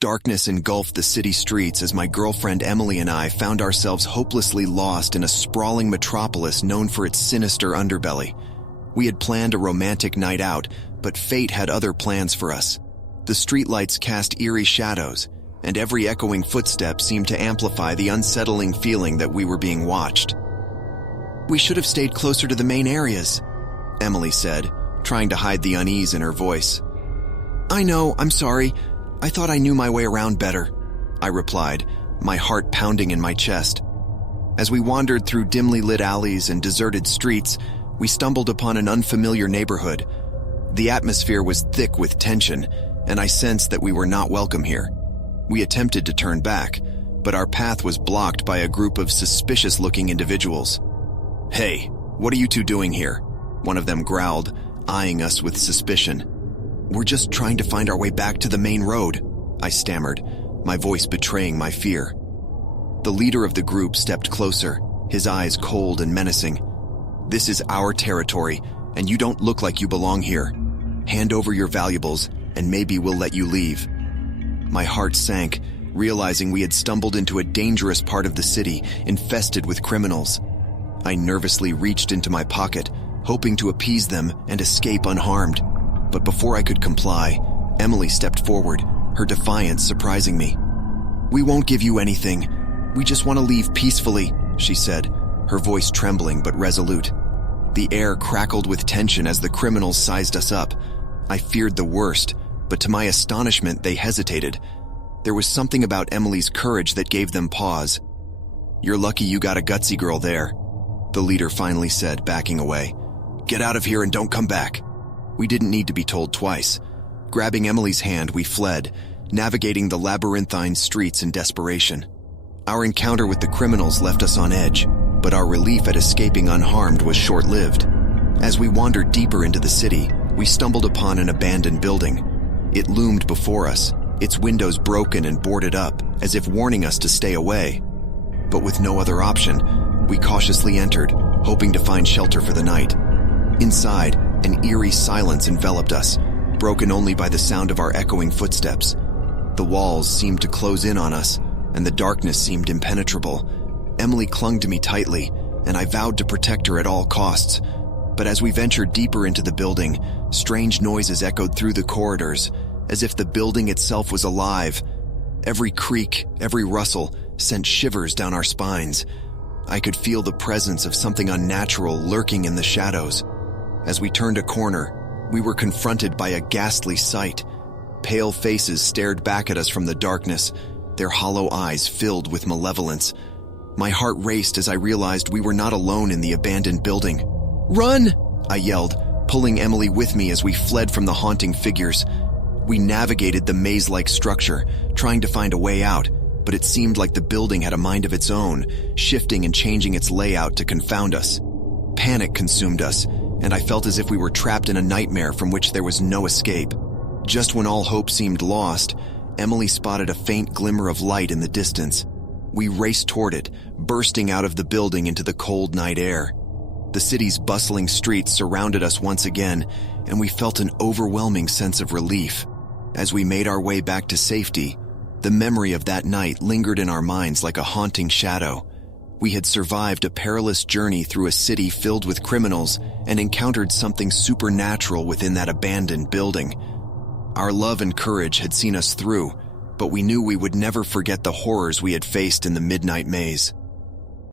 Darkness engulfed the city streets as my girlfriend Emily and I found ourselves hopelessly lost in a sprawling metropolis known for its sinister underbelly. We had planned a romantic night out, but fate had other plans for us. The streetlights cast eerie shadows, and every echoing footstep seemed to amplify the unsettling feeling that we were being watched. "We should have stayed closer to the main areas," Emily said, trying to hide the unease in her voice. "I know, I'm sorry. I thought I knew my way around better," I replied, my heart pounding in my chest. As we wandered through dimly lit alleys and deserted streets, we stumbled upon an unfamiliar neighborhood. The atmosphere was thick with tension, and I sensed that we were not welcome here. We attempted to turn back, but our path was blocked by a group of suspicious-looking individuals. "Hey, what are you two doing here?" one of them growled, eyeing us with suspicion. "We're just trying to find our way back to the main road," I stammered, my voice betraying my fear. The leader of the group stepped closer, his eyes cold and menacing. "This is our territory, and you don't look like you belong here. Hand over your valuables, and maybe we'll let you leave." My heart sank, realizing we had stumbled into a dangerous part of the city, infested with criminals. I nervously reached into my pocket, hoping to appease them and escape unharmed. But before I could comply, Emily stepped forward, her defiance surprising me. "We won't give you anything. We just want to leave peacefully," she said, her voice trembling but resolute. The air crackled with tension as the criminals sized us up. I feared the worst, but to my astonishment, they hesitated. There was something about Emily's courage that gave them pause. "You're lucky you got a gutsy girl there," the leader finally said, backing away. "Get out of here and don't come back." We didn't need to be told twice. Grabbing Emily's hand, we fled, navigating the labyrinthine streets in desperation. Our encounter with the criminals left us on edge, but our relief at escaping unharmed was short-lived. As we wandered deeper into the city, we stumbled upon an abandoned building. It loomed before us, its windows broken and boarded up, as if warning us to stay away. But with no other option, we cautiously entered, hoping to find shelter for the night. Inside, an eerie silence enveloped us, broken only by the sound of our echoing footsteps. The walls seemed to close in on us, and the darkness seemed impenetrable. Emily clung to me tightly, and I vowed to protect her at all costs. But as we ventured deeper into the building, strange noises echoed through the corridors, as if the building itself was alive. Every creak, every rustle, sent shivers down our spines. I could feel the presence of something unnatural lurking in the shadows. As we turned a corner, we were confronted by a ghastly sight. Pale faces stared back at us from the darkness, their hollow eyes filled with malevolence. My heart raced as I realized we were not alone in the abandoned building. "Run!" I yelled, pulling Emily with me as we fled from the haunting figures. We navigated the maze-like structure, trying to find a way out, but it seemed like the building had a mind of its own, shifting and changing its layout to confound us. Panic consumed us, and I felt as if we were trapped in a nightmare from which there was no escape. Just when all hope seemed lost, Emily spotted a faint glimmer of light in the distance. We raced toward it, bursting out of the building into the cold night air. The city's bustling streets surrounded us once again, and we felt an overwhelming sense of relief. As we made our way back to safety, the memory of that night lingered in our minds like a haunting shadow. We had survived a perilous journey through a city filled with criminals and encountered something supernatural within that abandoned building. Our love and courage had seen us through, but we knew we would never forget the horrors we had faced in the midnight maze.